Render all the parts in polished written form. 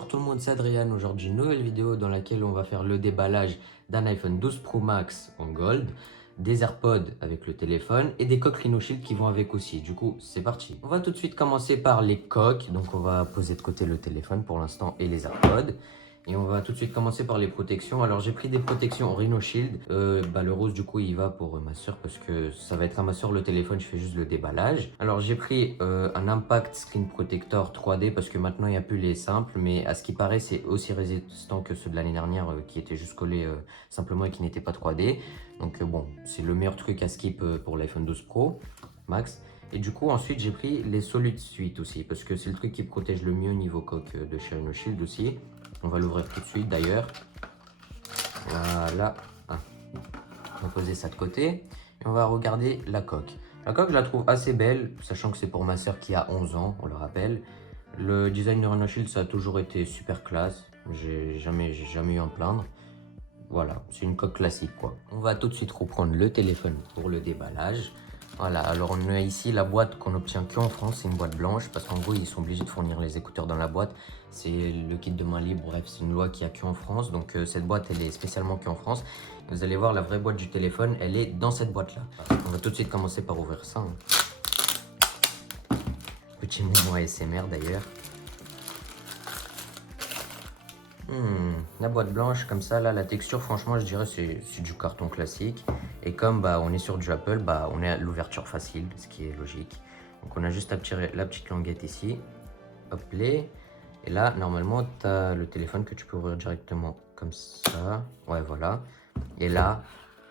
Bonjour tout le monde, c'est Adrien. Aujourd'hui, une nouvelle vidéo dans laquelle on va faire le déballage d'un iPhone 12 Pro Max en gold, des AirPods avec le téléphone et des coques Rhino Shield qui vont avec aussi. Du coup, c'est parti. On va tout de suite commencer par les coques. Donc, on va poser de côté le téléphone pour l'instant et les AirPods. Et on va tout de suite commencer par les protections. Alors, j'ai pris des protections Rhino Shield. Le rose, du coup, il va pour ma soeur parce que ça va être à ma soeur le téléphone. Je fais juste le déballage. Alors, j'ai pris un Impact Screen Protector 3D parce que maintenant, il n'y a plus les simples. Mais à ce qui paraît, c'est aussi résistant que ceux de l'année dernière qui étaient juste collés simplement et qui n'étaient pas 3D. Donc, bon, c'est le meilleur truc à skip pour l'iPhone 12 Pro Max. Et du coup, ensuite, j'ai pris les Solid Suite aussi parce que c'est le truc qui protège le mieux niveau coque de chez Rhino Shield aussi. On va l'ouvrir tout de suite d'ailleurs. Voilà. Ah. On va poser ça de côté. Et on va regarder la coque. La coque, je la trouve assez belle, sachant que c'est pour ma soeur qui a 11 ans, on le rappelle. Le design de Rhino Shield, ça a toujours été super classe. J'ai jamais eu à en plaindre. Voilà, c'est une coque classique quoi. On va tout de suite reprendre le téléphone pour le déballage. Voilà, alors on a ici la boîte qu'on obtient qu'en France, c'est une boîte blanche parce qu'en gros ils sont obligés de fournir les écouteurs dans la boîte. C'est le kit de main libre, bref c'est une loi qui a qu'en France, donc cette boîte elle est spécialement qu'en France. Vous allez voir la vraie boîte du téléphone, elle est dans cette boîte là. On va tout de suite commencer par ouvrir ça. Petit moment ASMR d'ailleurs. La boîte blanche comme ça, là la texture franchement je dirais c'est du carton classique. Et comme on est sur du Apple, on est à l'ouverture facile, ce qui est logique. Donc on a juste à tirer la petite languette ici, hop play. Et là normalement tu as le téléphone que tu peux ouvrir directement comme ça. Ouais voilà. Et là,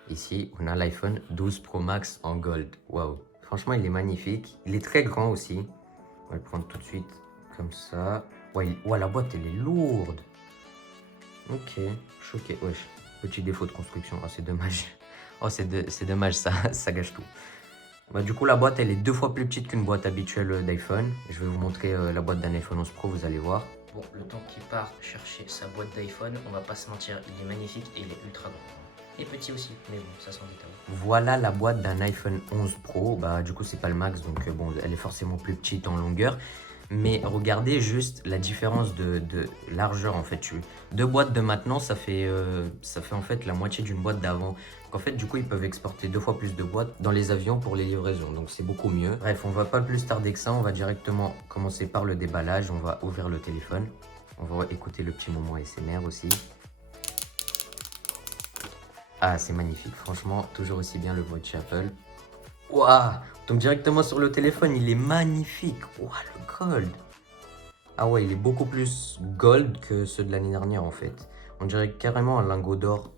ici on a l'iPhone 12 Pro Max en gold. Waouh, franchement il est magnifique. Il est très grand aussi. On va le prendre tout de suite comme ça. Ouais, la boîte elle est lourde. Ok, choqué. Wesh, petit défaut de construction. Oh, c'est dommage. Oh, c'est dommage, ça gâche tout. Du coup, la boîte, elle est 2 fois plus petite qu'une boîte habituelle d'iPhone. Je vais vous montrer la boîte d'un iPhone 11 Pro, vous allez voir. Bon, le temps qu'il part chercher sa boîte d'iPhone, on va pas se mentir, il est magnifique et il est ultra grand. Et petit aussi, mais bon, ça s'en détaille. Voilà la boîte d'un iPhone 11 Pro. Du coup, c'est pas le max, donc bon, elle est forcément plus petite en longueur. Mais regardez juste la différence de largeur en fait. Deux boîtes de maintenant, ça fait en fait la moitié d'une boîte d'avant. Donc en fait, du coup, ils peuvent exporter 2 fois plus de boîtes dans les avions pour les livraisons. Donc c'est beaucoup mieux. Bref, on va pas plus tarder que ça. On va directement commencer par le déballage. On va ouvrir le téléphone. On va écouter le petit moment ASMR aussi. Ah, c'est magnifique. Franchement, toujours aussi bien le bruit de chez Apple. Waouh! On tombe directement sur le téléphone, il est magnifique. Waouh, le gold! Ah ouais, il est beaucoup plus gold que ceux de l'année dernière en fait. On dirait carrément un lingot d'or,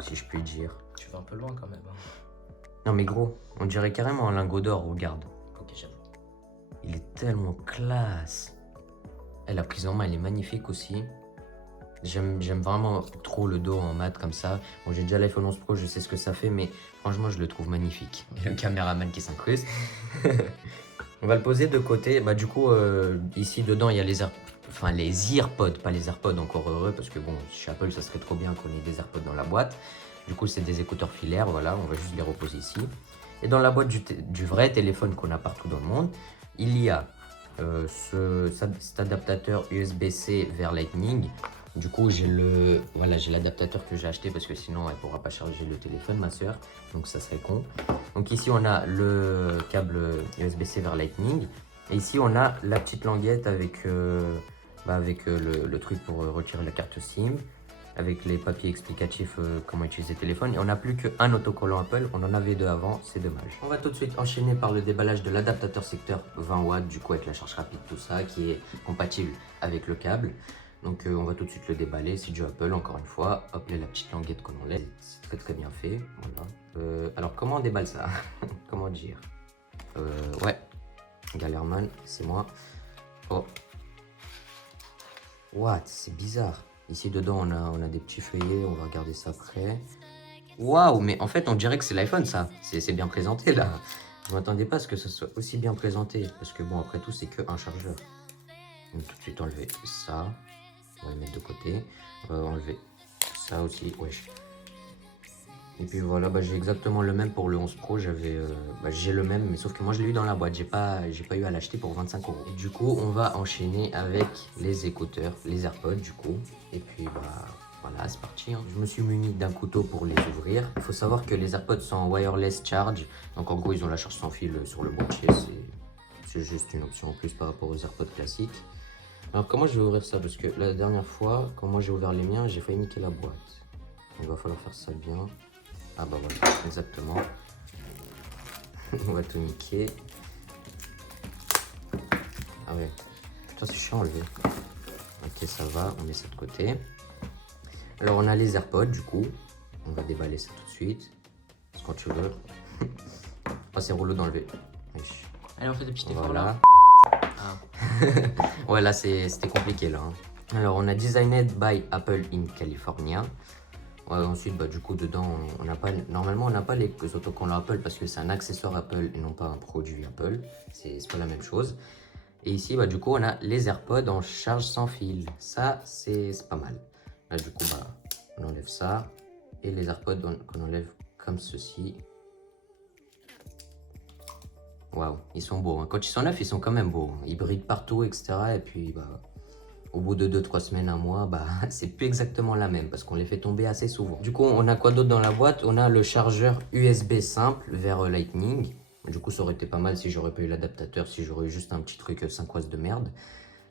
si je puis dire. Tu vas un peu loin quand même. Non mais gros, on dirait carrément un lingot d'or, regarde. Ok, j'avoue. Il est tellement classe. Et la prise en main, elle est magnifique aussi. J'aime vraiment trop le dos en mat comme ça. Bon, j'ai déjà l'iPhone 11 Pro, je sais ce que ça fait, mais franchement, je le trouve magnifique. Et le caméraman qui s'incruste. On va le poser de côté. Du coup, ici, dedans, il y a les AirPods, pas les AirPods, encore heureux, parce que bon, chez Apple, ça serait trop bien qu'on ait des AirPods dans la boîte. Du coup, c'est des écouteurs filaires, voilà, on va juste les reposer ici. Et dans la boîte du vrai téléphone qu'on a partout dans le monde, il y a cet adaptateur USB-C vers Lightning. Du coup, j'ai l'adaptateur que j'ai acheté parce que sinon, elle ne pourra pas charger le téléphone, ma soeur. Donc, ça serait con. Donc, ici, on a le câble USB-C vers Lightning. Et ici, on a la petite languette avec, le truc pour retirer la carte SIM. Avec les papiers explicatifs comment utiliser le téléphone. Et on n'a plus qu'un autocollant Apple. On en avait 2 avant. C'est dommage. On va tout de suite enchaîner par le déballage de l'adaptateur secteur 20 watts. Du coup, avec la charge rapide, tout ça, qui est compatible avec le câble. Donc on va tout de suite le déballer, c'est du Apple encore une fois. Hop là, la petite languette qu'on enlève, c'est très bien fait. Voilà. Alors comment on déballe ça? Comment dire? Ouais, Galerman, c'est moi. Oh. What? C'est bizarre. Ici dedans on a des petits feuillets, on va regarder ça après. Waouh, mais en fait on dirait que c'est l'iPhone ça. C'est bien présenté là. Je m'attendais pas à ce que ce soit aussi bien présenté. Parce que bon, après tout, c'est qu'un chargeur. Donc tout de suite enlever ça. On va le mettre de côté. On va enlever ça aussi. Wesh. Et puis voilà, j'ai exactement le même pour le 11 Pro. J'ai le même, mais sauf que moi je l'ai eu dans la boîte. J'ai pas eu à l'acheter pour 25 €. Et du coup, on va enchaîner avec les écouteurs, les AirPods du coup. Et puis voilà, c'est parti. Hein. Je me suis muni d'un couteau pour les ouvrir. Il faut savoir que les AirPods sont en wireless charge. Donc en gros, ils ont la charge sans fil sur le boîtier. C'est juste une option en plus par rapport aux AirPods classiques. Alors comment je vais ouvrir ça? Parce que la dernière fois, quand moi j'ai ouvert les miens, j'ai failli niquer la boîte. Donc, il va falloir faire ça bien. Ah bah voilà, exactement. On va tout niquer. Ah ouais, putain c'est chiant à enlever. Ok, ça va, on met ça de côté. Alors on a les AirPods du coup. On va déballer ça tout de suite. C'est quand tu veux. Oh, c'est relou d'enlever. Allez, on fait des petits efforts Voilà. là. Ah. Ouais, là c'était compliqué là. Hein. Alors on a Designed by Apple in California. Ouais, ensuite, du coup, dedans, normalement, on n'a pas les autocollants Apple parce que c'est un accessoire Apple et non pas un produit Apple. C'est pas la même chose. Et ici, du coup, on a les AirPods en charge sans fil. Ça, c'est pas mal. Là, du coup, on enlève ça. Et les AirPods qu'on enlève comme ceci. Waouh, ils sont beaux. Hein. Quand ils sont neufs, ils sont quand même beaux. Ils brillent partout, etc. Et puis, au bout de 2-3 semaines, un mois, c'est plus exactement la même parce qu'on les fait tomber assez souvent. Du coup, on a quoi d'autre dans la boîte? On a le chargeur USB simple vers Lightning. Du coup, ça aurait été pas mal si j'aurais pas eu l'adaptateur, si j'aurais eu juste un petit truc 5 watts de merde.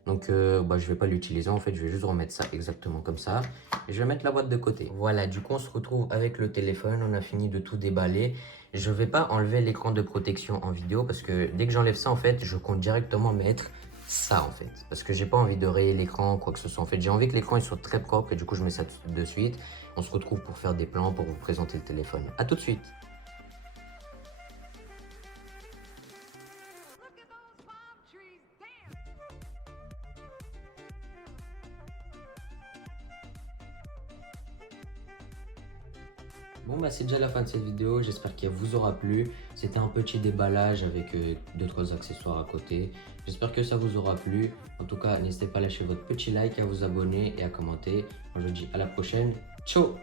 Donc, je vais pas l'utiliser. En fait, je vais juste remettre ça exactement comme ça. Et je vais mettre la boîte de côté. Voilà, du coup, on se retrouve avec le téléphone. On a fini de tout déballer. Je vais pas enlever l'écran de protection en vidéo parce que dès que j'enlève ça, en fait, je compte directement mettre ça en fait, parce que j'ai pas envie de rayer l'écran quoi que ce soit. En fait, j'ai envie que l'écran soit très propre et du coup je mets ça de suite. On se retrouve pour faire des plans, pour vous présenter le téléphone. À tout de suite. Bon c'est déjà la fin de cette vidéo, j'espère qu'elle vous aura plu. C'était un petit déballage avec 2-3 accessoires à côté. J'espère que ça vous aura plu. En tout cas, n'hésitez pas à lâcher votre petit like, à vous abonner et à commenter. Moi je vous dis à la prochaine. Ciao!